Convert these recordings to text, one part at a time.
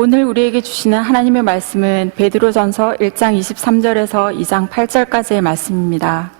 오늘 우리에게 주시는 하나님의 말씀은 베드로전서 1장 23절에서 2장 8절까지의 말씀입니다.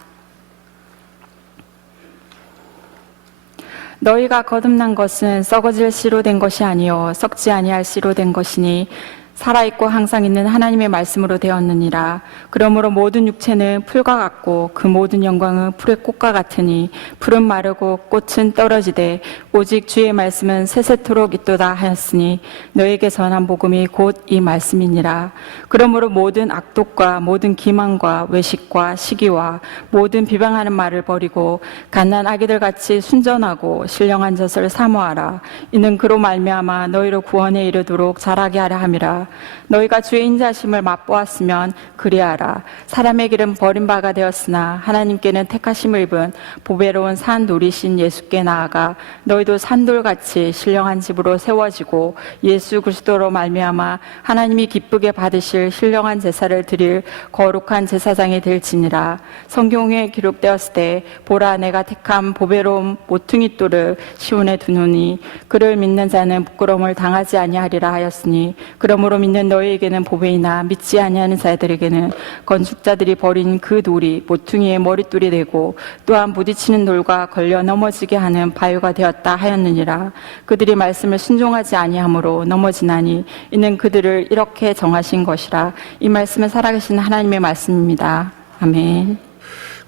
너희가 거듭난 것은 썩어질 씨로 된 것이 아니요 썩지 아니할 씨로 된 것이니 살아있고 항상 있는 하나님의 말씀으로 되었느니라. 그러므로 모든 육체는 풀과 같고 그 모든 영광은 풀의 꽃과 같으니 풀은 마르고 꽃은 떨어지되 오직 주의 말씀은 세세토록 있도다 하였으니 너에게 전한 복음이 곧 이 말씀이니라. 그러므로 모든 악독과 모든 기만과 외식과 시기와 모든 비방하는 말을 버리고 갓난 아기들 같이 순전하고 신령한 젖을 사모하라. 이는 그로 말미암아 너희로 구원에 이르도록 자라게 하려 함이라. 너희가 주의 인자심을 맛보았으면 그리하라. 사람의 길은 버림바가 되었으나 하나님께는 택하심을 입은 보배로운 산 돌이신 예수께 나아가 너희도 산돌같이 신령한 집으로 세워지고 예수 그리스도로 말미암아 하나님이 기쁘게 받으실 신령한 제사를 드릴 거룩한 제사장이 될지니라. 성경에 기록되었을 때 보라 내가 택한 보배로운 모퉁이 돌을 시온에 두노니 그를 믿는 자는 부끄러움을 당하지 아니하리라 하였으니 그러므로 믿는 너희에게는 보배이나 믿지 아니하는 자들에게는 건축자들이 버린 그 돌이 모퉁이의 머릿돌이 되고 또한 부딪히는 돌과 걸려 넘어지게 하는 바위가 되었다 하였느니라. 그들이 말씀을 순종하지 아니하므로 넘어지나니 이는 그들을 이렇게 정하신 것이라. 이 말씀은 살아계신 하나님의 말씀입니다. 아멘.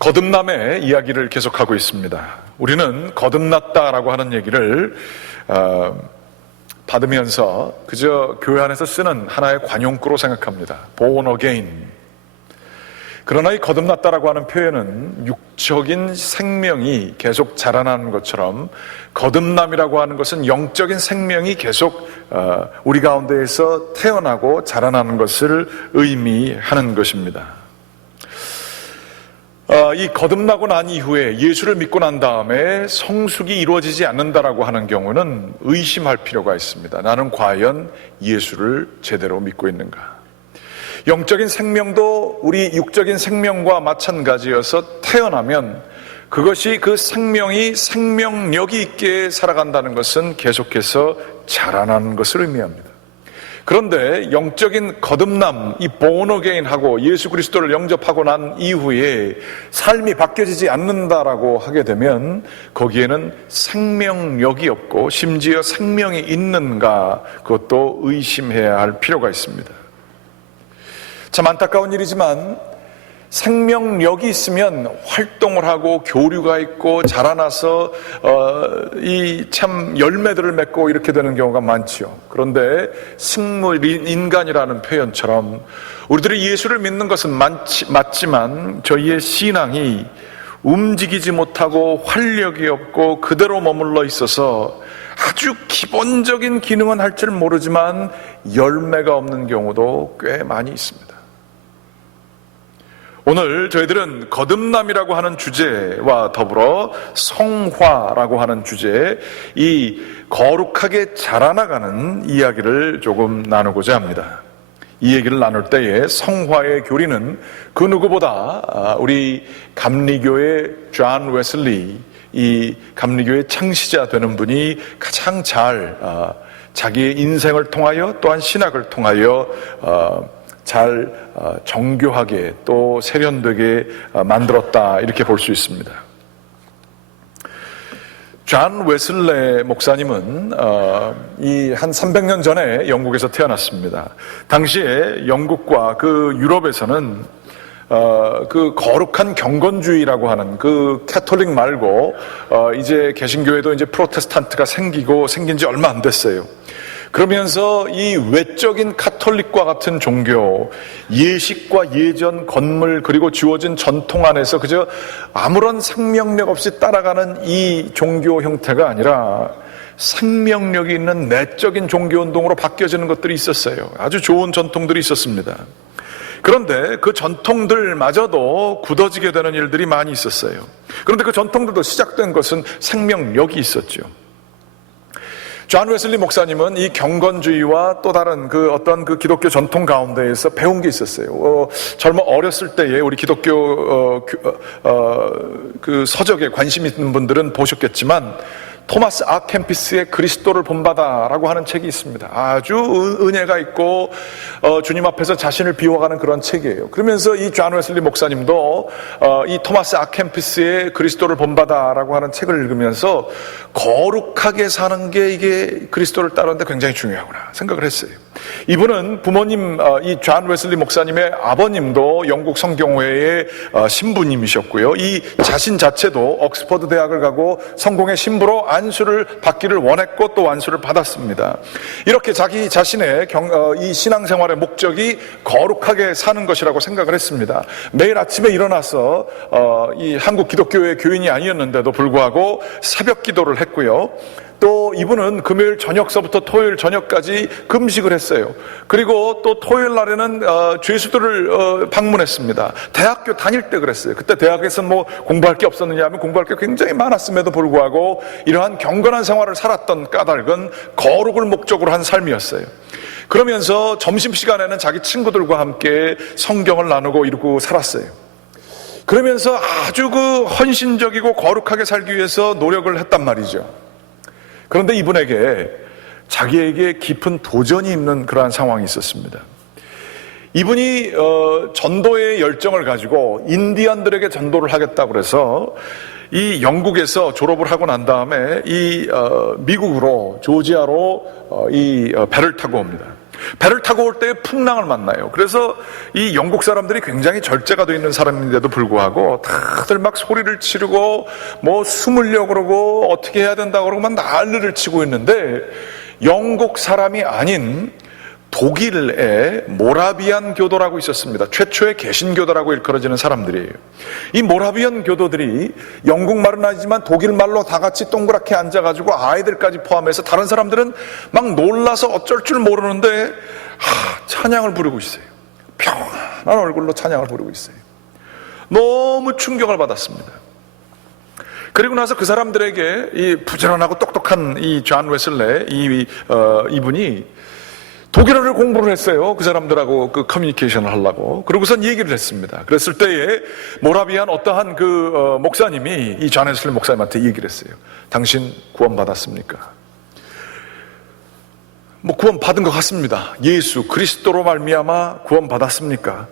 거듭남의 이야기를 계속하고 있습니다. 우리는 거듭났다라고 하는 얘기를 받으면서 그저 교회 안에서 쓰는 하나의 관용구로 생각합니다. born again. 그러나 이 거듭났다라고 하는 표현은 육적인 생명이 계속 자라나는 것처럼 거듭남이라고 하는 것은 영적인 생명이 계속 우리 가운데에서 태어나고 자라나는 것을 의미하는 것입니다. 이 거듭나고 난 이후에 예수를 믿고 난 다음에 성숙이 이루어지지 않는다라고 하는 경우는 의심할 필요가 있습니다. 나는 과연 예수를 제대로 믿고 있는가? 영적인 생명도 우리 육적인 생명과 마찬가지여서 태어나면 그것이 그 생명이 생명력이 있게 살아간다는 것은 계속해서 자라나는 것을 의미합니다. 그런데 영적인 거듭남, 이 born again하고 예수 그리스도를 영접하고 난 이후에 삶이 바뀌어지지 않는다라고 하게 되면 거기에는 생명력이 없고 심지어 생명이 있는가 그것도 의심해야 할 필요가 있습니다. 참 안타까운 일이지만 생명력이 있으면 활동을 하고 교류가 있고 자라나서 이 참 열매들을 맺고 이렇게 되는 경우가 많지요. 그런데 식물 인간이라는 표현처럼 우리들이 예수를 믿는 것은 맞지만 저희의 신앙이 움직이지 못하고 활력이 없고 그대로 머물러 있어서 아주 기본적인 기능은 할 줄 모르지만 열매가 없는 경우도 꽤 많이 있습니다. 오늘 저희들은 거듭남이라고 하는 주제와 더불어 성화라고 하는 주제, 이 거룩하게 자라나가는 이야기를 조금 나누고자 합니다. 이 얘기를 나눌 때에 성화의 교리는 그 누구보다 우리 감리교의 존 웨슬리, 이 감리교의 창시자 되는 분이 가장 잘 자기의 인생을 통하여 또한 신학을 통하여 잘 정교하게 또 세련되게 만들었다 이렇게 볼 수 있습니다. 존 웨슬레 목사님은 이 한 300년 전에 영국에서 태어났습니다. 당시에 영국과 그 유럽에서는 그 거룩한 경건주의라고 하는 그 캐톨릭 말고 이제 개신교에도 이제 프로테스탄트가 생긴 지 얼마 안 됐어요. 그러면서 이 외적인 카톨릭과 같은 종교, 예식과 예전 건물 그리고 주어진 전통 안에서 그저 아무런 생명력 없이 따라가는 이 종교 형태가 아니라 생명력이 있는 내적인 종교운동으로 바뀌어지는 것들이 있었어요. 아주 좋은 전통들이 있었습니다. 그런데 그 전통들마저도 굳어지게 되는 일들이 많이 있었어요. 그런데 그 전통들도 시작된 것은 생명력이 있었죠. 존 웨슬리 목사님은 이 경건주의와 또 다른 그 어떤 그 기독교 전통 가운데에서 배운 게 있었어요. 젊어 어렸을 때에 우리 기독교 그 서적에 관심 있는 분들은 보셨겠지만 토마스 아 캠피스의 그리스도를 본받아라고 하는 책이 있습니다. 아주 은혜가 있고 주님 앞에서 자신을 비워가는 그런 책이에요. 그러면서 이 존 웨슬리 목사님도 이 토마스 아 캠피스의 그리스도를 본받아라고 하는 책을 읽으면서 거룩하게 사는 게 이게 그리스도를 따르는데 굉장히 중요하구나 생각을 했어요. 이분은 부모님, 이 존 웨슬리 목사님의 아버님도 영국 성경회의 신부님이셨고요. 이 자신 자체도 옥스퍼드 대학을 가고 성공의 신부로 안수를 받기를 원했고 또 안수를 받았습니다. 이렇게 자기 자신의 이 신앙생활의 목적이 거룩하게 사는 것이라고 생각을 했습니다. 매일 아침에 일어나서 이 한국 기독교회 교인이 아니었는데도 불구하고 새벽 기도를 했고요. 또 이분은 금요일 저녁서부터 토요일 저녁까지 금식을 했어요. 그리고 또 토요일 날에는 죄수들을 방문했습니다. 대학교 다닐 때 그랬어요. 그때 대학에서 뭐 공부할 게 없었느냐 하면 공부할 게 굉장히 많았음에도 불구하고 이러한 경건한 생활을 살았던 까닭은 거룩을 목적으로 한 삶이었어요. 그러면서 점심시간에는 자기 친구들과 함께 성경을 나누고 이러고 살았어요. 그러면서 아주 그 헌신적이고 거룩하게 살기 위해서 노력을 했단 말이죠. 그런데 이분에게 자기에게 깊은 도전이 있는 그러한 상황이 있었습니다. 이분이 전도의 열정을 가지고 인디언들에게 전도를 하겠다고 해서 이 영국에서 졸업을 하고 난 다음에 이 미국으로 조지아로 이 배를 타고 옵니다. 배를 타고 올 때 풍랑을 만나요. 그래서 이 영국 사람들이 굉장히 절제가 되어 있는 사람인데도 불구하고 다들 막 소리를 지르고 뭐 숨으려고 그러고 어떻게 해야 된다고 그러고 막 난리를 치고 있는데 영국 사람이 아닌 독일의 모라비안 교도라고 있었습니다. 최초의 개신교도라고 일컬어지는 사람들이에요. 이 모라비안 교도들이 영국말은 아니지만 독일말로 다 같이 동그랗게 앉아가지고 아이들까지 포함해서 다른 사람들은 막 놀라서 어쩔 줄 모르는데 찬양을 부르고 있어요. 평안한 얼굴로 찬양을 부르고 있어요. 너무 충격을 받았습니다. 그리고 나서 그 사람들에게 이 부지런하고 똑똑한 이 존 웨슬레 이분이 독일어를 공부를 했어요. 그 사람들하고 그 커뮤니케이션을 하려고. 그러고선 얘기를 했습니다. 그랬을 때에 모라비안 어떠한 그 목사님이 이 존 웨슬리 목사님한테 얘기를 했어요. 당신 구원받았습니까? 뭐 구원받은 것 같습니다. 예수 그리스도로 말미암아 구원받았습니까?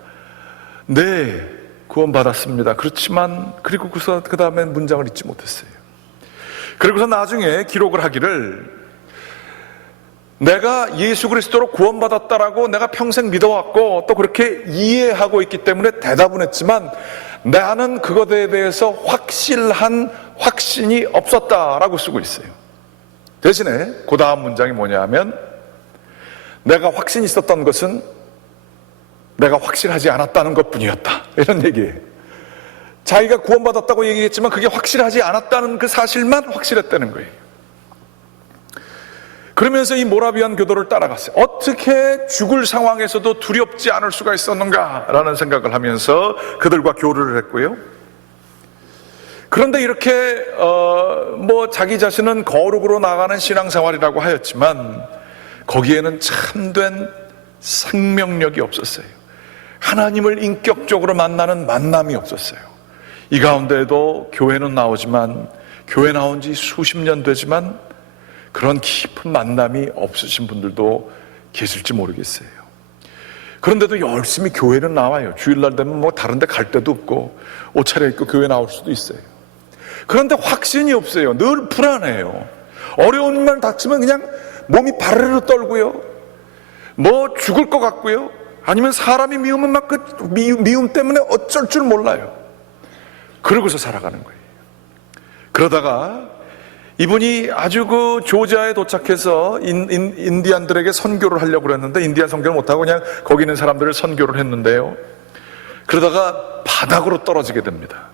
네, 구원받았습니다. 그렇지만 그리고 그 다음에 문장을 잊지 못했어요. 그리고서 나중에 기록을 하기를 내가 예수 그리스도로 구원받았다라고 내가 평생 믿어왔고 또 그렇게 이해하고 있기 때문에 대답은 했지만 나는 그것에 대해서 확실한 확신이 없었다라고 쓰고 있어요. 대신에 그 다음 문장이 뭐냐 하면 내가 확신이 있었던 것은 내가 확실하지 않았다는 것뿐이었다. 이런 얘기예요. 자기가 구원받았다고 얘기했지만 그게 확실하지 않았다는 그 사실만 확실했다는 거예요. 그러면서 이 모라비안 교도를 따라갔어요. 어떻게 죽을 상황에서도 두렵지 않을 수가 있었는가라는 생각을 하면서 그들과 교류를 했고요. 그런데 이렇게 뭐 자기 자신은 거룩으로 나가는 신앙생활이라고 하였지만 거기에는 참된 생명력이 없었어요. 하나님을 인격적으로 만나는 만남이 없었어요. 이 가운데에도 교회는 나오지만 교회 나온 지 수십 년 되지만 그런 깊은 만남이 없으신 분들도 계실지 모르겠어요. 그런데도 열심히 교회는 나와요. 주일날 되면 뭐 다른 데 갈 데도 없고 옷 차려입고 교회 나올 수도 있어요. 그런데 확신이 없어요. 늘 불안해요. 어려운 일만 닥치면 그냥 몸이 바르르 떨고요. 뭐 죽을 것 같고요. 아니면 사람이 미우면 막 그 미움 때문에 어쩔 줄 몰라요. 그러고서 살아가는 거예요. 그러다가 이분이 아주 그 조지아에 도착해서 인디안들에게 선교를 하려고 그랬는데 인디안 선교를 못하고 그냥 거기 있는 사람들을 선교를 했는데요. 그러다가 바닥으로 떨어지게 됩니다.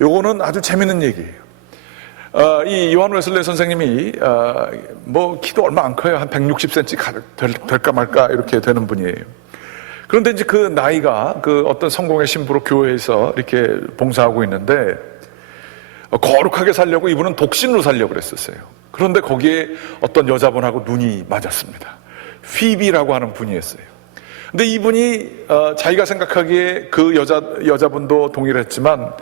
요거는 아주 재밌는 얘기예요. 이 요한 웨슬레 선생님이 뭐 키도 얼마 안 커요. 한 160cm 될까 말까 이렇게 되는 분이에요. 그런데 이제 그 나이가 그 어떤 성공의 신부로 교회에서 이렇게 봉사하고 있는데 거룩하게 살려고 이분은 독신으로 살려고 그랬었어요. 그런데 거기에 어떤 여자분하고 눈이 맞았습니다. 피비라고 하는 분이었어요. 근데 이분이 자기가 생각하기에 그 여자분도 동의를 했지만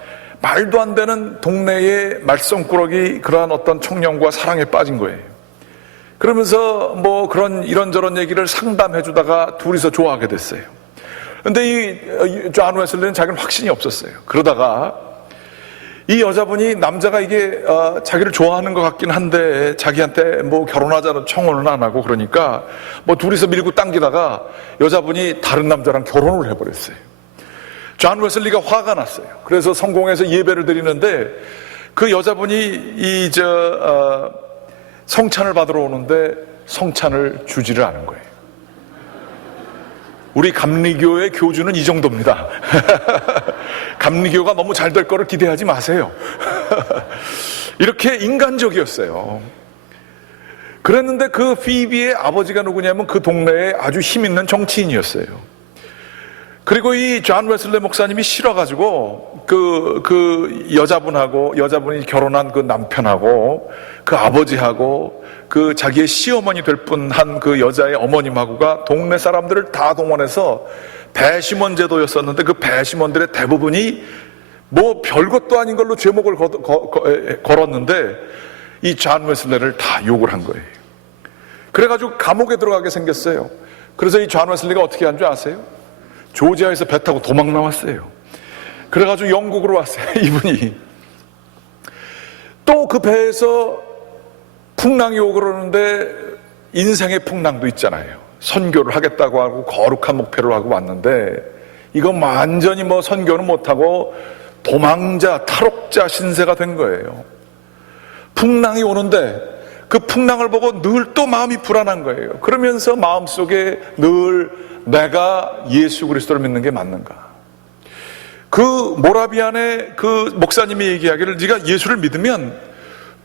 말도 안 되는 동네의 말썽꾸러기 그러한 어떤 청년과 사랑에 빠진 거예요. 그러면서 뭐 그런 이런저런 얘기를 상담해 주다가 둘이서 좋아하게 됐어요. 근데 이 존 웨슬리는 자기는 확신이 없었어요. 그러다가 이 여자분이 남자가 이게 자기를 좋아하는 것 같긴 한데 자기한테 뭐 결혼하자는 청혼은 안 하고 그러니까 뭐 둘이서 밀고 당기다가 여자분이 다른 남자랑 결혼을 해버렸어요. 존 웨슬리가 화가 났어요. 그래서 성공해서 예배를 드리는데 그 여자분이 성찬을 받으러 오는데 성찬을 주지를 않은 거예요. 우리 감리교의 교주는 이 정도입니다. 감리교가 너무 잘 될 거를 기대하지 마세요. 이렇게 인간적이었어요. 그랬는데 그 피비의 아버지가 누구냐면 그 동네에 아주 힘 있는 정치인이었어요. 그리고 이 존 웨슬리 목사님이 싫어가지고 그 여자분이 결혼한 그 남편하고 그 아버지하고 그 자기의 시어머니 될 뻔한 그 여자의 어머님하고가 동네 사람들을 다 동원해서 배심원 제도였었는데 그 배심원들의 대부분이 뭐 별것도 아닌 걸로 제목을 걸었는데 이 존 웨슬리를 다 욕을 한 거예요. 그래가지고 감옥에 들어가게 생겼어요. 그래서 이 존 웨슬리가 어떻게 한 줄 아세요? 조지아에서 배 타고 도망 나왔어요. 그래가지고 영국으로 왔어요. 이분이 또 그 배에서 풍랑이 오고 그러는데 인생의 풍랑도 있잖아요. 선교를 하겠다고 하고 거룩한 목표를 하고 왔는데 이거 완전히 뭐 선교는 못하고 도망자, 탈옥자 신세가 된 거예요. 풍랑이 오는데 그 풍랑을 보고 늘 또 마음이 불안한 거예요. 그러면서 마음속에 늘 내가 예수 그리스도를 믿는 게 맞는가? 그 모라비안의 그 목사님이 얘기하기를 네가 예수를 믿으면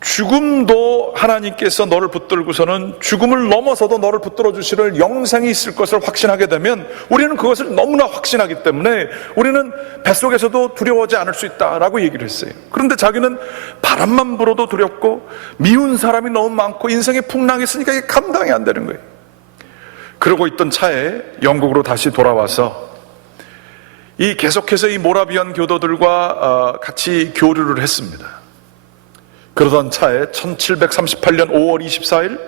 죽음도 하나님께서 너를 붙들고서는 죽음을 넘어서도 너를 붙들어 주실 영생이 있을 것을 확신하게 되면 우리는 그것을 너무나 확신하기 때문에 우리는 뱃속에서도 두려워하지 않을 수 있다라고 얘기를 했어요. 그런데 자기는 바람만 불어도 두렵고 미운 사람이 너무 많고 인생에 풍랑이 있으니까 이게 감당이 안 되는 거예요. 그러고 있던 차에 영국으로 다시 돌아와서 계속해서 이 모라비안 교도들과 같이 교류를 했습니다. 그러던 차에 1738년 5월 24일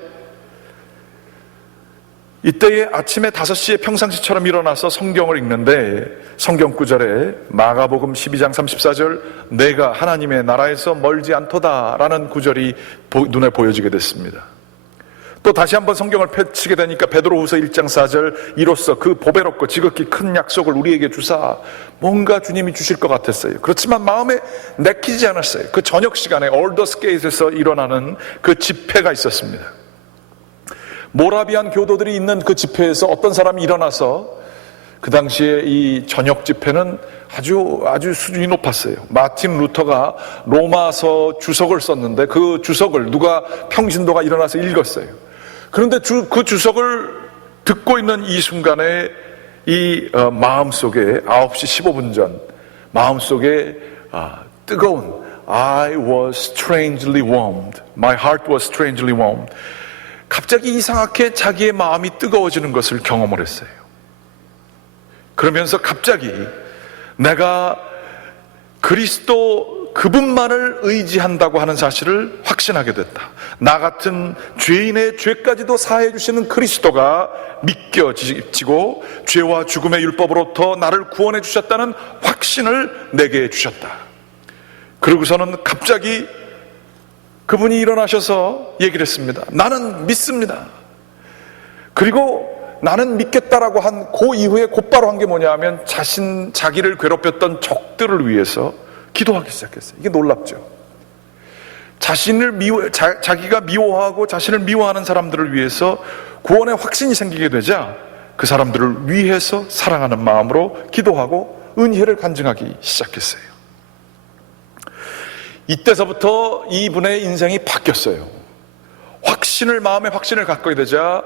이때에 아침에 5시에 평상시처럼 일어나서 성경을 읽는데 성경 구절에 마가복음 12장 34절 내가 하나님의 나라에서 멀지 않도다 라는 구절이 눈에 보여지게 됐습니다. 또 다시 한번 성경을 펼치게 되니까 베드로후서 1장 4절 이로써 그 보배롭고 지극히 큰 약속을 우리에게 주사 뭔가 주님이 주실 것 같았어요. 그렇지만 마음에 내키지 않았어요. 그 저녁 시간에 올더스게이트에서 일어나는 그 집회가 있었습니다. 모라비안 교도들이 있는 그 집회에서 어떤 사람이 일어나서 그 당시에 이 저녁 집회는 아주 수준이 높았어요. 마틴 루터가 로마서 주석을 썼는데 그 주석을 누가 평신도가 일어나서 읽었어요. 그런데 그 주석을 듣고 있는 이 순간에 이 마음속에 9시 15분 전 마음속에 뜨거운 I was strangely warmed. My heart was strangely warmed. 갑자기 이상하게 자기의 마음이 뜨거워지는 것을 경험을 했어요. 그러면서 갑자기 내가 그리스도 그분만을 의지한다고 하는 사실을 확신하게 됐다. 나 같은 죄인의 죄까지도 사해 주시는 그리스도가 믿겨지고 죄와 죽음의 율법으로부터 나를 구원해 주셨다는 확신을 내게 주셨다. 그러고서는 갑자기 그분이 일어나셔서 얘기를 했습니다. 나는 믿습니다. 그리고 나는 믿겠다라고 한 그 이후에 곧바로 한 게 뭐냐 하면 자기를 괴롭혔던 적들을 위해서 기도하기 시작했어요. 이게 놀랍죠. 자기가 미워하고 자신을 미워하는 사람들을 위해서 구원의 확신이 생기게 되자 그 사람들을 위해서 사랑하는 마음으로 기도하고 은혜를 간증하기 시작했어요. 이때서부터 이분의 인생이 바뀌었어요. 마음의 확신을 갖게 되자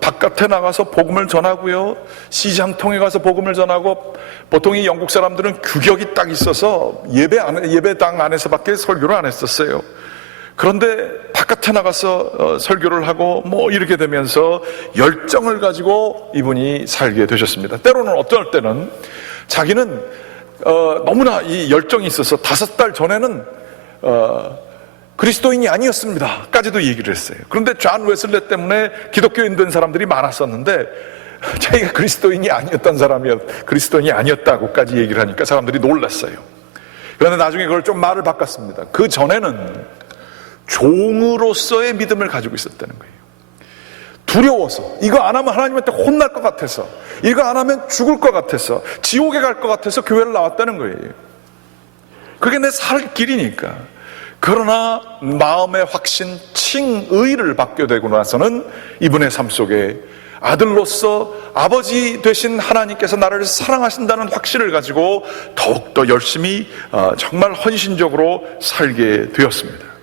바깥에 나가서 복음을 전하고요. 시장통에 가서 복음을 전하고 보통 이 영국 사람들은 규격이 딱 있어서 예배당 안에서밖에 설교를 안 했었어요. 그런데 바깥에 나가서 설교를 하고 이렇게 되면서 열정을 가지고 이분이 살게 되셨습니다. 때로는 어떨 때는 자기는 너무나 이 열정이 있어서 5달 전에는 그리스도인이 아니었습니다 까지도 얘기를 했어요. 그런데 존 웨슬레 때문에 기독교인 된 사람들이 많았었는데 자기가 그리스도인이 아니었다고까지 얘기를 하니까 사람들이 놀랐어요. 그런데 나중에 그걸 좀 말을 바꿨습니다. 그 전에는 종으로서의 믿음을 가지고 있었다는 거예요. 두려워서, 이거 안 하면 하나님한테 혼날 것 같아서, 이거 안 하면 죽을 것 같아서, 지옥에 갈 것 같아서 교회를 나왔다는 거예요. 그게 내 살 길이니까. 그러나 마음의 확신, 칭의를 받게 되고 나서는 이분의 삶 속에 아들로서 아버지 되신 하나님께서 나를 사랑하신다는 확신을 가지고 더욱더 열심히 정말 헌신적으로 살게 되었습니다.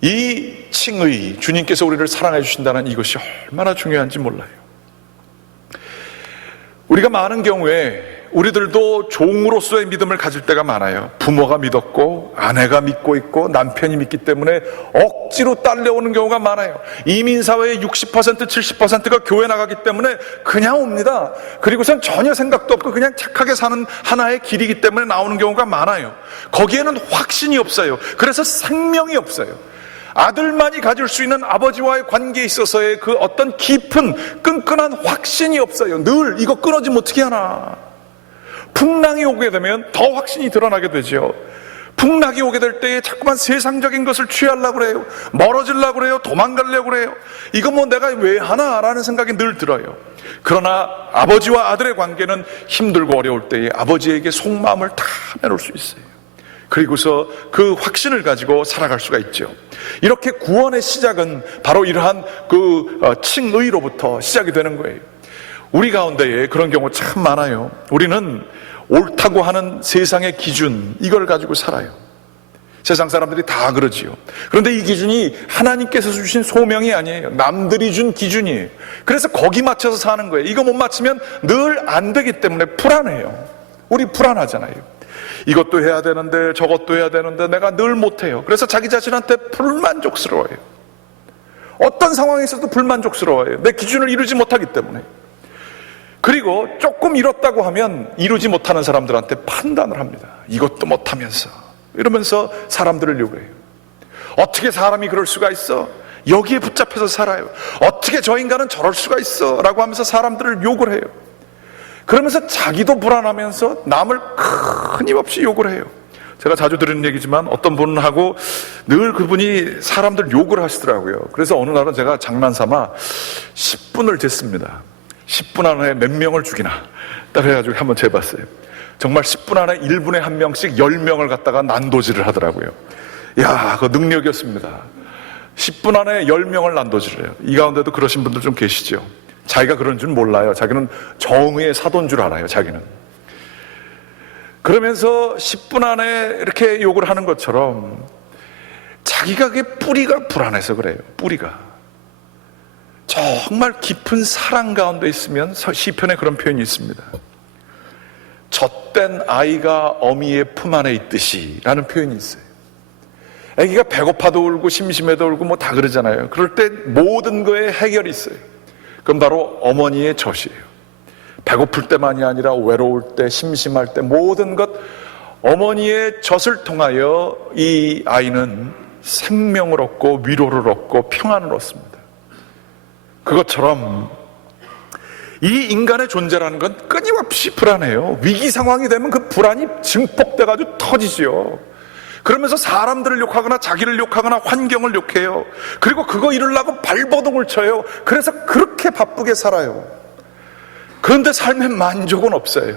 이 칭의, 주님께서 우리를 사랑해 주신다는 이것이 얼마나 중요한지 몰라요. 우리가 많은 경우에 우리들도 종으로서의 믿음을 가질 때가 많아요. 부모가 믿었고 아내가 믿고 있고 남편이 믿기 때문에 억지로 딸려오는 경우가 많아요. 이민사회의 60%, 70%가 교회 나가기 때문에 그냥 옵니다. 그리고선 전혀 생각도 없고 그냥 착하게 사는 하나의 길이기 때문에 나오는 경우가 많아요. 거기에는 확신이 없어요. 그래서 생명이 없어요. 아들만이 가질 수 있는 아버지와의 관계에 있어서의 그 어떤 깊은 끈끈한 확신이 없어요. 늘 이거 끊어지면 어떻게 하나. 풍랑이 오게 되면 더 확신이 드러나게 되죠. 풍랑이 오게 될 때에 자꾸만 세상적인 것을 취하려고 그래요. 멀어지려고 그래요. 도망가려고 그래요. 이거 뭐 내가 왜 하나? 라는 생각이 늘 들어요. 그러나 아버지와 아들의 관계는 힘들고 어려울 때에 아버지에게 속마음을 다 내놓을 수 있어요. 그리고서 그 확신을 가지고 살아갈 수가 있죠. 이렇게 구원의 시작은 바로 이러한 그 칭의로부터 시작이 되는 거예요. 우리 가운데에 그런 경우 참 많아요. 우리는 옳다고 하는 세상의 기준, 이걸 가지고 살아요. 세상 사람들이 다 그러지요. 그런데 이 기준이 하나님께서 주신 소명이 아니에요. 남들이 준 기준이에요. 그래서 거기 맞춰서 사는 거예요. 이거 못 맞추면 늘 안 되기 때문에 불안해요. 우리 불안하잖아요. 이것도 해야 되는데 저것도 해야 되는데 내가 늘 못해요. 그래서 자기 자신한테 불만족스러워요. 어떤 상황에서도 불만족스러워요. 내 기준을 이루지 못하기 때문에. 그리고 조금 이뤘다고 하면 이루지 못하는 사람들한테 판단을 합니다. 이것도 못하면서 이러면서 사람들을 욕해요. 어떻게 사람이 그럴 수가 있어? 여기에 붙잡혀서 살아요. 어떻게 저 인간은 저럴 수가 있어? 라고 하면서 사람들을 욕을 해요. 그러면서 자기도 불안하면서 남을 끊임없이 욕을 해요. 제가 자주 들은 얘기지만 어떤 분하고 늘 그분이 사람들 욕을 하시더라고요. 그래서 어느 날은 제가 장난삼아 10분을 쟀습니다. 10분 안에 몇 명을 죽이나 딱 해가지고 한번 재봤어요. 정말 10분 안에 1분에 한 명씩 10명을 갖다가 난도질을 하더라고요. 이야, 그 능력이었습니다. 10분 안에 10명을 난도질을 해요. 이 가운데도 그러신 분들 좀 계시죠. 자기가 그런 줄 몰라요. 자기는 정의의 사도인 줄 알아요. 자기는. 그러면서 10분 안에 이렇게 욕을 하는 것처럼 자기가 그게 뿌리가 불안해서 그래요. 뿌리가. 정말 깊은 사랑 가운데 있으면 시편에 그런 표현이 있습니다. 젖된 아이가 어미의 품 안에 있듯이 라는 표현이 있어요. 아기가 배고파도 울고 심심해도 울고 뭐 다 그러잖아요. 그럴 때 모든 거에 해결이 있어요. 그건 바로 어머니의 젖이에요. 배고플 때만이 아니라 외로울 때, 심심할 때 모든 것 어머니의 젖을 통하여 이 아이는 생명을 얻고 위로를 얻고 평안을 얻습니다. 그것처럼 이 인간의 존재라는 건 끊임없이 불안해요. 위기 상황이 되면 그 불안이 증폭돼가지고 터지죠. 그러면서 사람들을 욕하거나 자기를 욕하거나 환경을 욕해요. 그리고 그거 이루려고 발버둥을 쳐요. 그래서 그렇게 바쁘게 살아요. 그런데 삶에 만족은 없어요.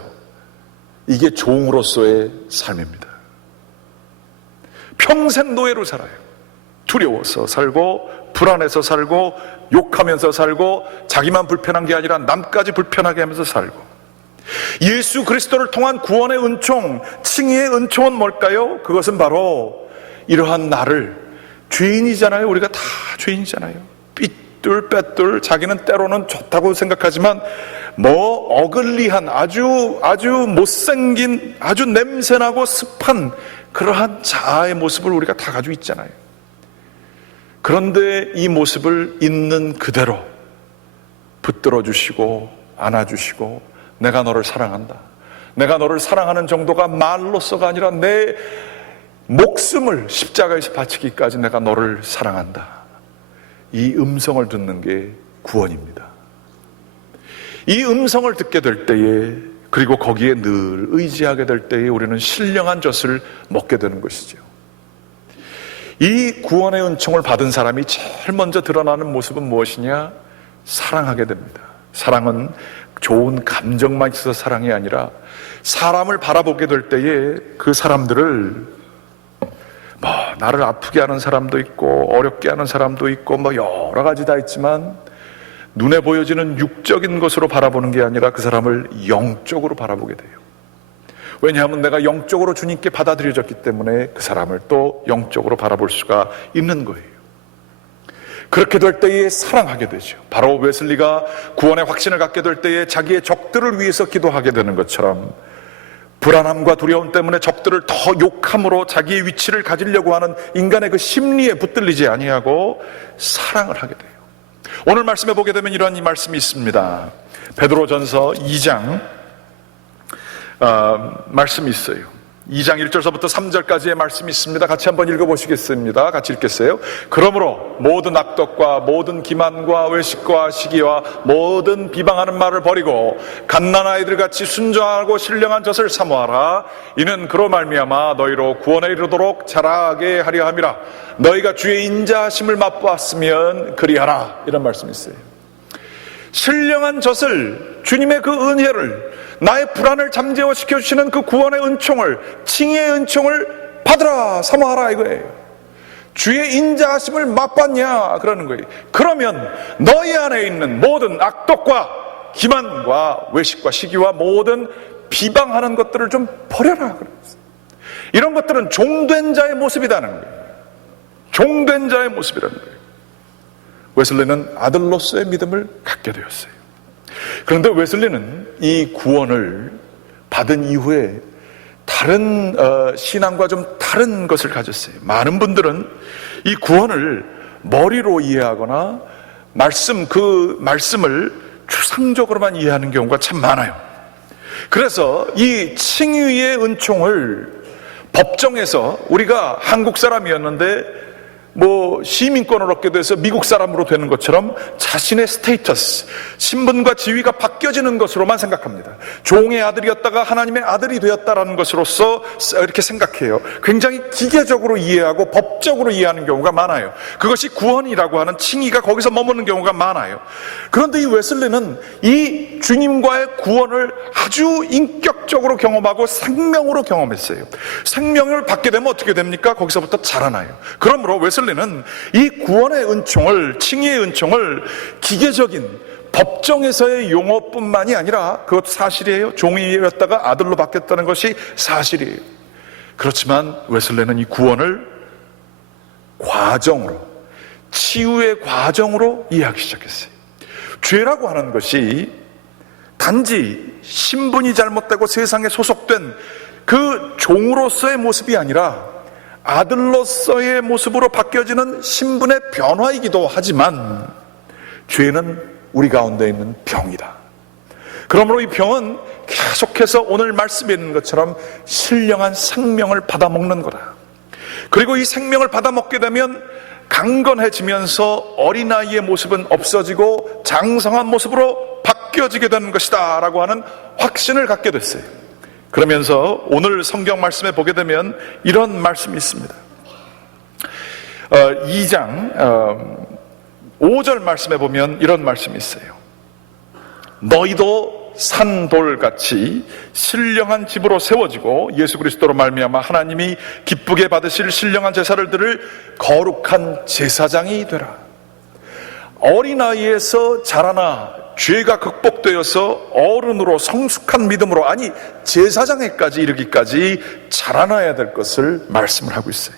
이게 종으로서의 삶입니다. 평생 노예로 살아요. 두려워서 살고 불안해서 살고 욕하면서 살고 자기만 불편한 게 아니라 남까지 불편하게 하면서 살고. 예수 그리스도를 통한 구원의 은총, 칭의의 은총은 뭘까요? 그것은 바로 이러한 나를, 죄인이잖아요. 우리가 다 죄인이잖아요. 삐뚤빼뚤, 자기는 때로는 좋다고 생각하지만 뭐 어글리한 아주 못생긴 아주 냄새나고 습한 그러한 자아의 모습을 우리가 다 가지고 있잖아요. 그런데 이 모습을 있는 그대로 붙들어 주시고 안아주시고 내가 너를 사랑한다. 내가 너를 사랑하는 정도가 말로서가 아니라 내 목숨을 십자가에서 바치기까지 내가 너를 사랑한다. 이 음성을 듣는 게 구원입니다. 이 음성을 듣게 될 때에, 그리고 거기에 늘 의지하게 될 때에 우리는 신령한 젖을 먹게 되는 것이죠. 이 구원의 은총을 받은 사람이 제일 먼저 드러나는 모습은 무엇이냐? 사랑하게 됩니다. 사랑은 좋은 감정만 있어서 사랑이 아니라 사람을 바라보게 될 때에 그 사람들을 나를 아프게 하는 사람도 있고 어렵게 하는 사람도 있고 여러 가지 다 있지만 눈에 보여지는 육적인 것으로 바라보는 게 아니라 그 사람을 영적으로 바라보게 돼요. 왜냐하면 내가 영적으로 주님께 받아들여졌기 때문에 그 사람을 또 영적으로 바라볼 수가 있는 거예요. 그렇게 될 때에 사랑하게 되죠. 바로 웨슬리가 구원의 확신을 갖게 될 때에 자기의 적들을 위해서 기도하게 되는 것처럼 불안함과 두려움 때문에 적들을 더 욕함으로 자기의 위치를 가지려고 하는 인간의 그 심리에 붙들리지 아니하고 사랑을 하게 돼요. 오늘 말씀에 보게 되면 이런 이 말씀이 있습니다. 베드로전서 2장 말씀이 있어요. 2장 1절서부터 3절까지의 말씀이 있습니다. 같이 한번 읽어보시겠습니다. 같이 읽겠어요. 그러므로 모든 악독과 모든 기만과 외식과 시기와 모든 비방하는 말을 버리고 갓난아이들 같이 순종하고 신령한 젖을 사모하라. 이는 그로 말미암아 너희로 구원에 이르도록 자라게 하려 함이라. 너희가 주의 인자하심을 맛보았으면 그리하라. 이런 말씀이 있어요. 신령한 젖을, 주님의 그 은혜를, 나의 불안을 잠재워시켜 주시는 그 구원의 은총을, 칭의의 은총을 받으라, 사모하라 이거예요. 주의 인자하심을 맛봤냐 그러는 거예요. 그러면 너희 안에 있는 모든 악독과 기만과 외식과 시기와 모든 비방하는 것들을 좀 버려라. 이런 것들은 종된 자의 모습이라는 거예요. 종된 자의 모습이라는 거예요. 웨슬리는 아들로서의 믿음을 갖게 되었어요. 그런데 웨슬리는 이 구원을 받은 이후에 다른 신앙과 좀 다른 것을 가졌어요. 많은 분들은 이 구원을 머리로 이해하거나 그 말씀을 추상적으로만 이해하는 경우가 참 많아요. 그래서 이 칭의의 은총을 법정에서, 우리가 한국 사람이었는데 시민권을 얻게 돼서 미국 사람으로 되는 것처럼 자신의 스테이터스, 신분과 지위가 바뀌어지는 것으로만 생각합니다. 종의 아들이었다가 하나님의 아들이 되었다라는 것으로서 이렇게 생각해요. 굉장히 기계적으로 이해하고 법적으로 이해하는 경우가 많아요. 그것이 구원이라고 하는 칭의가 거기서 머무는 경우가 많아요. 그런데 이 웨슬리는 이 주님과의 구원을 아주 인격적으로 경험하고 생명으로 경험했어요. 생명을 받게 되면 어떻게 됩니까? 거기서부터 자라나요. 그러므로 웨슬리는 이 구원의 은총을, 칭의의 은총을 기계적인 법정에서의 용어뿐만이 아니라, 그것도 사실이에요. 종이었다가 아들로 바뀌었다는 것이 사실이에요. 그렇지만 웨슬리는 이 구원을 과정으로, 치유의 과정으로 이해하기 시작했어요. 죄라고 하는 것이 단지 신분이 잘못되고 세상에 소속된 그 종으로서의 모습이 아니라 아들로서의 모습으로 바뀌어지는 신분의 변화이기도 하지만, 죄는 우리 가운데 있는 병이다. 그러므로 이 병은 계속해서 오늘 말씀에 있는 것처럼 신령한 생명을 받아먹는 거다. 그리고 이 생명을 받아먹게 되면 강건해지면서 어린아이의 모습은 없어지고 장성한 모습으로 바뀌어지게 되는 것이다 라고 하는 확신을 갖게 됐어요. 그러면서 오늘 성경 말씀에 보게 되면 이런 말씀이 있습니다. 2장 5절 말씀에 보면 이런 말씀이 있어요. 너희도 산돌같이 신령한 집으로 세워지고 예수 그리스도로 말미암아 하나님이 기쁘게 받으실 신령한 제사를 드릴 거룩한 제사장이 되라. 어린아이에서 자라나 죄가 극복되어서 어른으로 성숙한 믿음으로, 아니 제사장에까지 이르기까지 자라나야 될 것을 말씀을 하고 있어요.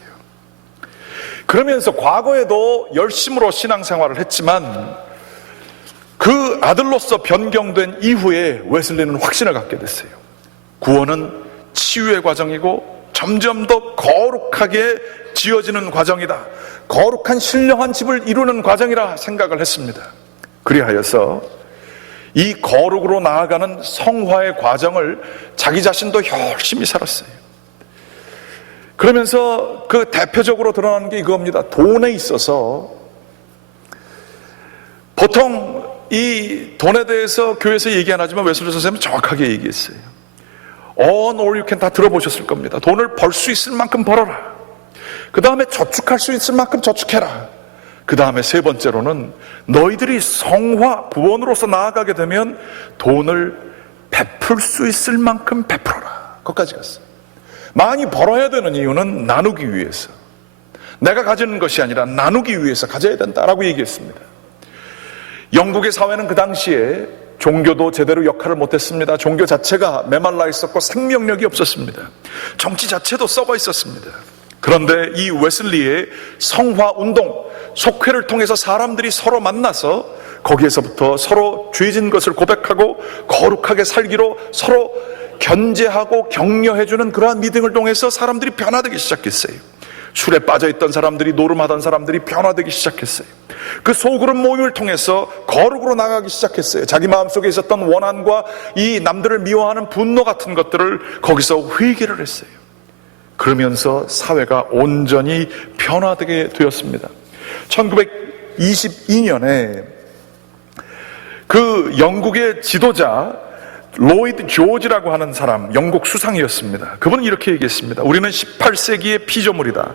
그러면서 과거에도 열심으로 신앙생활을 했지만 그 아들로서 변경된 이후에 웨슬리는 확신을 갖게 됐어요. 구원은 치유의 과정이고 점점 더 거룩하게 지어지는 과정이다. 거룩한 신령한 집을 이루는 과정이라 생각을 했습니다. 그리하여서 이 거룩으로 나아가는 성화의 과정을 자기 자신도 열심히 살았어요. 그러면서 그 대표적으로 드러나는 게 이겁니다. 돈에 있어서 보통 이 돈에 대해서 교회에서 얘기 안 하지만 웨슬리 선생님은 정확하게 얘기했어요. On or you can 다 들어보셨을 겁니다. 돈을 벌 수 있을 만큼 벌어라. 그 다음에 저축할 수 있을 만큼 저축해라. 그 다음에 세 번째로는 너희들이 성화, 구원으로서 나아가게 되면 돈을 베풀 수 있을 만큼 베풀어라. 거기까지 갔어요. 많이 벌어야 되는 이유는 나누기 위해서. 내가 가지는 것이 아니라 나누기 위해서 가져야 된다라고 얘기했습니다. 영국의 사회는 그 당시에 종교도 제대로 역할을 못했습니다. 종교 자체가 메말라 있었고 생명력이 없었습니다. 정치 자체도 썩어 있었습니다. 그런데 이 웨슬리의 성화 운동, 속회를 통해서 사람들이 서로 만나서 거기에서부터 서로 죄진 것을 고백하고 거룩하게 살기로 서로 견제하고 격려해주는 그러한 믿음을 통해서 사람들이 변화되기 시작했어요. 술에 빠져있던 사람들이, 노름하던 사람들이 변화되기 시작했어요. 그 소그룹 모임을 통해서 거룩으로 나가기 시작했어요. 자기 마음속에 있었던 원한과 이 남들을 미워하는 분노 같은 것들을 거기서 회개를 했어요. 그러면서 사회가 온전히 변화되게 되었습니다. 1922년에 그 영국의 지도자 로이드 조지라고 하는 사람, 영국 수상이었습니다. 그분은 이렇게 얘기했습니다. 우리는 18세기의 피조물이다.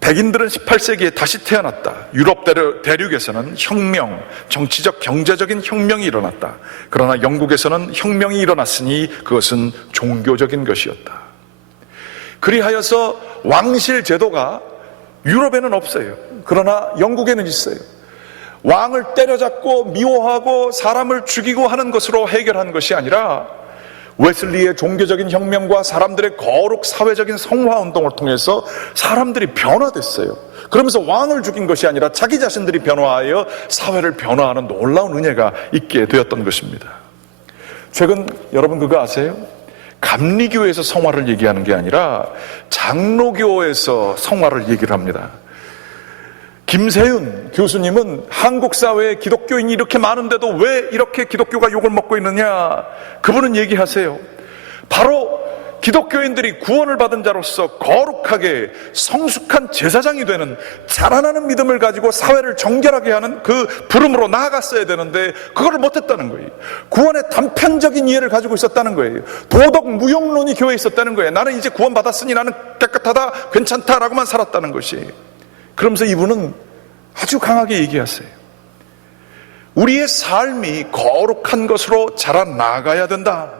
백인들은 18세기에 다시 태어났다. 유럽 대륙에서는 혁명, 정치적 경제적인 혁명이 일어났다. 그러나 영국에서는 혁명이 일어났으니 그것은 종교적인 것이었다. 그리하여서 왕실 제도가 유럽에는 없어요. 그러나 영국에는 있어요. 왕을 때려잡고 미워하고 사람을 죽이고 하는 것으로 해결한 것이 아니라 웨슬리의 종교적인 혁명과 사람들의 거룩 사회적인 성화운동을 통해서 사람들이 변화됐어요. 그러면서 왕을 죽인 것이 아니라 자기 자신들이 변화하여 사회를 변화하는 놀라운 은혜가 있게 되었던 것입니다. 최근 여러분 그거 아세요? 감리교에서 성화를 얘기하는 게 아니라 장로교에서 성화를 얘기를 합니다. 김세윤 교수님은 한국 사회에 기독교인이 이렇게 많은데도 왜 이렇게 기독교가 욕을 먹고 있느냐? 그분은 얘기하세요. 바로 기독교인들이 구원을 받은 자로서 거룩하게 성숙한 제사장이 되는 자라나는 믿음을 가지고 사회를 정결하게 하는 그 부름으로 나아갔어야 되는데 그걸 못했다는 거예요. 구원의 단편적인 이해를 가지고 있었다는 거예요. 도덕 무용론이 교회에 있었다는 거예요. 나는 이제 구원 받았으니 나는 깨끗하다, 괜찮다라고만 살았다는 것이. 그러면서 이분은 아주 강하게 얘기하세요. 우리의 삶이 거룩한 것으로 자라나가야 된다.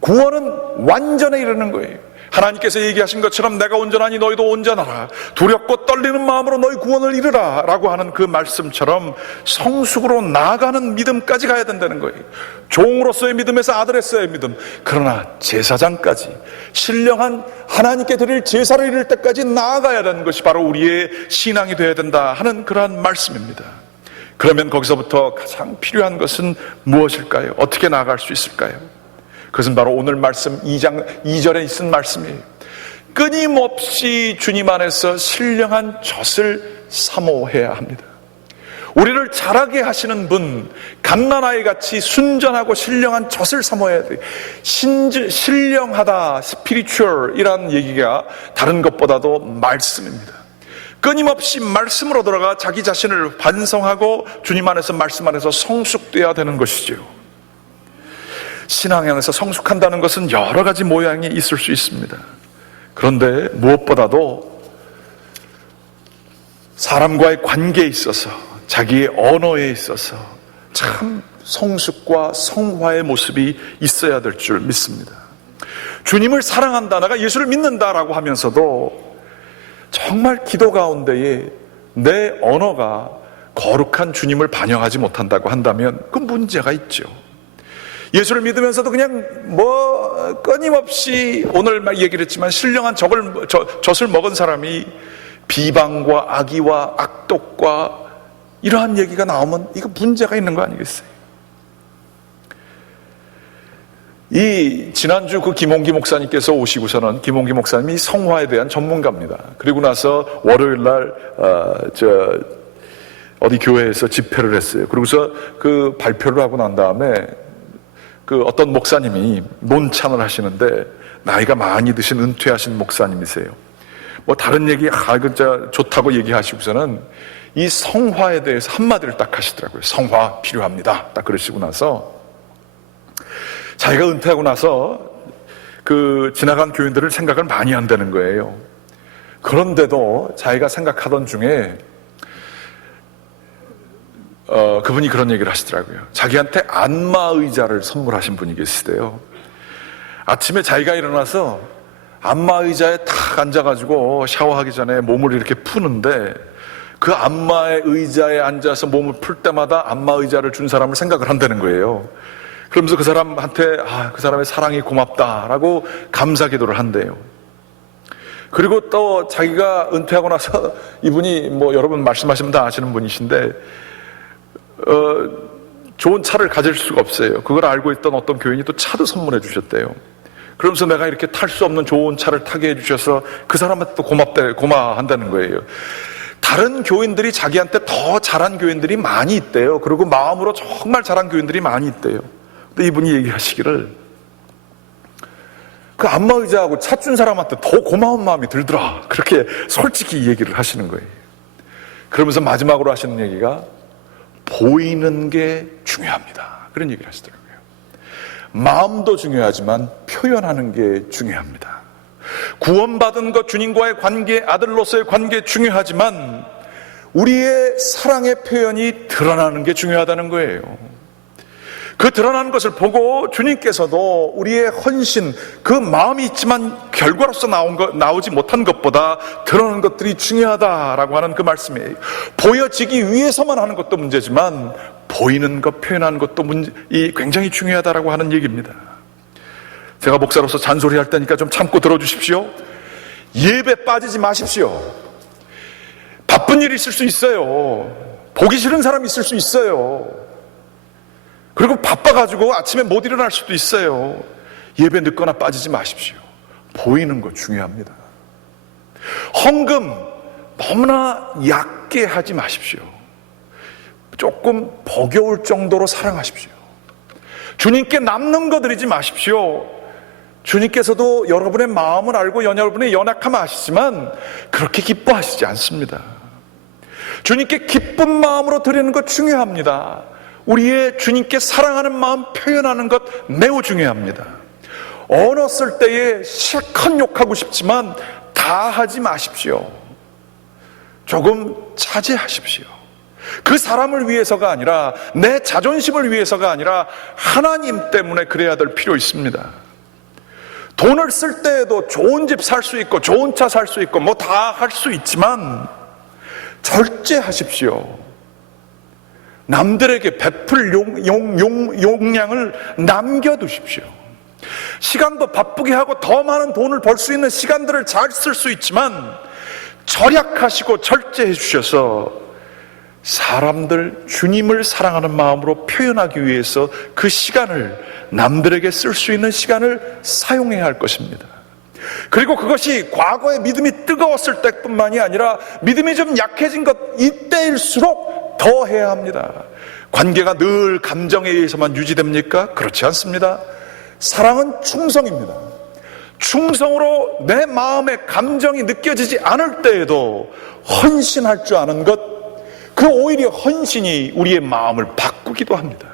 구원은 완전에 이르는 거예요. 하나님께서 얘기하신 것처럼 내가 온전하니 너희도 온전하라. 두렵고 떨리는 마음으로 너희 구원을 이루라 라고 하는 그 말씀처럼 성숙으로 나아가는 믿음까지 가야 된다는 거예요. 종으로서의 믿음에서 아들로서의 믿음, 그러나 제사장까지 신령한 하나님께 드릴 제사를 이룰 때까지 나아가야 되는 것이 바로 우리의 신앙이 되어야 된다 하는 그러한 말씀입니다. 그러면 거기서부터 가장 필요한 것은 무엇일까요? 어떻게 나아갈 수 있을까요? 그것은 바로 오늘 말씀 2장 2절에 있은 말씀이에요. 끊임없이 주님 안에서 신령한 젖을 사모해야 합니다. 우리를 자라게 하시는 분, 갓난아이 같이 순전하고 신령한 젖을 사모해야 돼요. 신령하다, 스피리추얼이라는 얘기가 다른 것보다도 말씀입니다. 끊임없이 말씀으로 들어가 자기 자신을 반성하고 주님 안에서 말씀 안에서 성숙되어야 되는 것이죠. 신앙 안에서 성숙한다는 것은 여러 가지 모양이 있을 수 있습니다. 그런데 무엇보다도 사람과의 관계에 있어서, 자기의 언어에 있어서 참 성숙과 성화의 모습이 있어야 될 줄 믿습니다. 주님을 사랑한다, 내가 예수를 믿는다라고 하면서도 정말 기도 가운데에 내 언어가 거룩한 주님을 반영하지 못한다고 한다면 그 문제가 있죠. 예수를 믿으면서도 그냥 끊임없이 오늘 막 얘기를 했지만 신령한 젖을 먹은 사람이 비방과 악의와 악독과 이러한 얘기가 나오면 이거 문제가 있는 거 아니겠어요? 지난주 그 김홍기 목사님께서 오시고서는, 김홍기 목사님이 성화에 대한 전문가입니다. 그리고 나서 월요일 날 어디 교회에서 집회를 했어요. 그러고서 그 발표를 하고 난 다음에 그 어떤 목사님이 논찬을 하시는데, 나이가 많이 드신 은퇴하신 목사님이세요. 뭐 다른 얘기 진짜 좋다고 얘기하시고서는 이 성화에 대해서 한마디를 딱 하시더라고요. 성화 필요합니다. 딱 그러시고 나서 자기가 은퇴하고 나서 그 지나간 교인들을 생각을 많이 한다는 거예요. 그런데도 자기가 생각하던 중에 그분이 그런 얘기를 하시더라고요. 자기한테 안마의자를 선물하신 분이 계시대요. 아침에 자기가 일어나서 안마의자에 탁 앉아가지고 샤워하기 전에 몸을 이렇게 푸는데, 그 안마의 의자에 앉아서 몸을 풀 때마다 안마의자를 준 사람을 생각을 한다는 거예요. 그러면서 그 사람한테 그 사람의 사랑이 고맙다라고 감사 기도를 한대요. 그리고 또 자기가 은퇴하고 나서, 이분이 뭐 여러분 말씀하시면 다 아시는 분이신데 좋은 차를 가질 수가 없어요. 그걸 알고 있던 어떤 교인이 또 차도 선물해 주셨대요. 그러면서 내가 이렇게 탈 수 없는 좋은 차를 타게 해주셔서 그 사람한테 또 고마한다는 거예요. 다른 교인들이 자기한테 더 잘한 교인들이 많이 있대요. 그리고 마음으로 정말 잘한 교인들이 많이 있대요. 근데 이분이 얘기하시기를, 그 안마의자하고 차 준 사람한테 더 고마운 마음이 들더라. 그렇게 솔직히 얘기를 하시는 거예요. 그러면서 마지막으로 하시는 얘기가, 보이는 게 중요합니다. 그런 얘기를 하시더라고요. 마음도 중요하지만 표현하는 게 중요합니다. 구원받은 것, 주님과의 관계, 아들로서의 관계 중요하지만 우리의 사랑의 표현이 드러나는 게 중요하다는 거예요. 그 드러나는 것을 보고 주님께서도 우리의 헌신, 그 마음이 있지만 결과로서 나오지 못한 것보다 드러나는 것들이 중요하다라고 하는 그 말씀이에요. 보여지기 위해서만 하는 것도 문제지만 보이는 것, 표현하는 것도 굉장히 중요하다라고 하는 얘기입니다. 제가 목사로서 잔소리할 때니까 좀 참고 들어주십시오. 예배 빠지지 마십시오. 바쁜 일이 있을 수 있어요. 보기 싫은 사람이 있을 수 있어요. 그리고 바빠가지고 아침에 못 일어날 수도 있어요. 예배 늦거나 빠지지 마십시오. 보이는 거 중요합니다. 헌금 너무나 얕게 하지 마십시오. 조금 버겨울 정도로 사랑하십시오. 주님께 남는 거 드리지 마십시오. 주님께서도 여러분의 마음을 알고 여러분의 연약함을 아시지만 그렇게 기뻐하시지 않습니다. 주님께 기쁜 마음으로 드리는 것 중요합니다. 우리의 주님께 사랑하는 마음 표현하는 것 매우 중요합니다. 언어 쓸 때에 실컷 욕하고 싶지만 다 하지 마십시오. 조금 자제하십시오. 그 사람을 위해서가 아니라, 내 자존심을 위해서가 아니라 하나님 때문에 그래야 될 필요 있습니다. 돈을 쓸 때에도 좋은 집 살 수 있고 좋은 차 살 수 있고 뭐 다 할 수 있지만 절제하십시오. 남들에게 베풀 용량을 남겨두십시오. 시간도 바쁘게 하고 더 많은 돈을 벌 수 있는 시간들을 잘 쓸 수 있지만 절약하시고 절제해 주셔서 사람들, 주님을 사랑하는 마음으로 표현하기 위해서 그 시간을, 남들에게 쓸 수 있는 시간을 사용해야 할 것입니다. 그리고 그것이 과거의 믿음이 뜨거웠을 때뿐만이 아니라 믿음이 좀 약해진 것, 이때일수록 더 해야 합니다. 관계가 늘 감정에 의해서만 유지됩니까? 그렇지 않습니다. 사랑은 충성입니다. 충성으로 내 마음의 감정이 느껴지지 않을 때에도 헌신할 줄 아는 것, 그 오히려 헌신이 우리의 마음을 바꾸기도 합니다.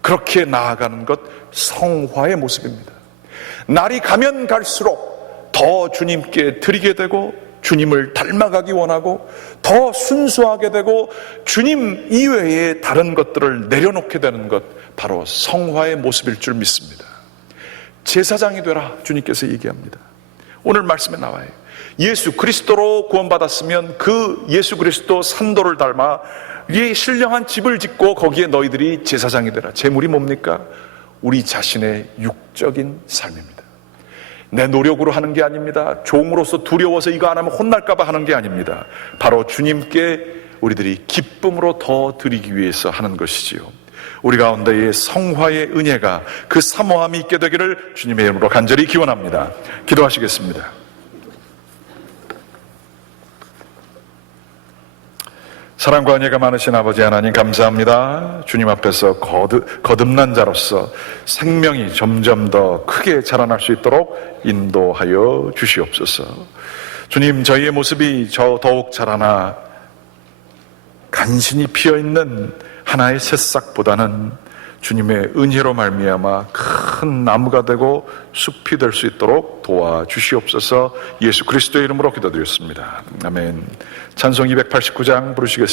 그렇게 나아가는 것, 성화의 모습입니다. 날이 가면 갈수록 더 주님께 드리게 되고 주님을 닮아가기 원하고 더 순수하게 되고 주님 이외의 다른 것들을 내려놓게 되는 것, 바로 성화의 모습일 줄 믿습니다. 제사장이 되라, 주님께서 얘기합니다. 오늘 말씀에 나와요. 예수 그리스도로 구원받았으면 그 예수 그리스도 산도를 닮아 위에 신령한 집을 짓고 거기에 너희들이 제사장이 되라. 제물이 뭡니까? 우리 자신의 육적인 삶입니다. 내 노력으로 하는 게 아닙니다. 종으로서 두려워서 이거 안 하면 혼날까 봐 하는 게 아닙니다. 바로 주님께 우리들이 기쁨으로 더 드리기 위해서 하는 것이지요. 우리 가운데의 성화의 은혜가, 그 사모함이 있게 되기를 주님의 이름으로 간절히 기원합니다. 기도하시겠습니다. 사랑과 은혜가 많으신 아버지 하나님 감사합니다. 주님 앞에서 거듭난 자로서 생명이 점점 더 크게 자라날 수 있도록 인도하여 주시옵소서. 주님, 저희의 모습이 더욱 자라나 간신히 피어있는 하나의 새싹보다는 주님의 은혜로 말미암아 큰 나무가 되고 숲이 될 수 있도록 도와주시옵소서. 예수 그리스도의 이름으로 기도드렸습니다. 아멘. 찬송 289장 부르시겠습니다.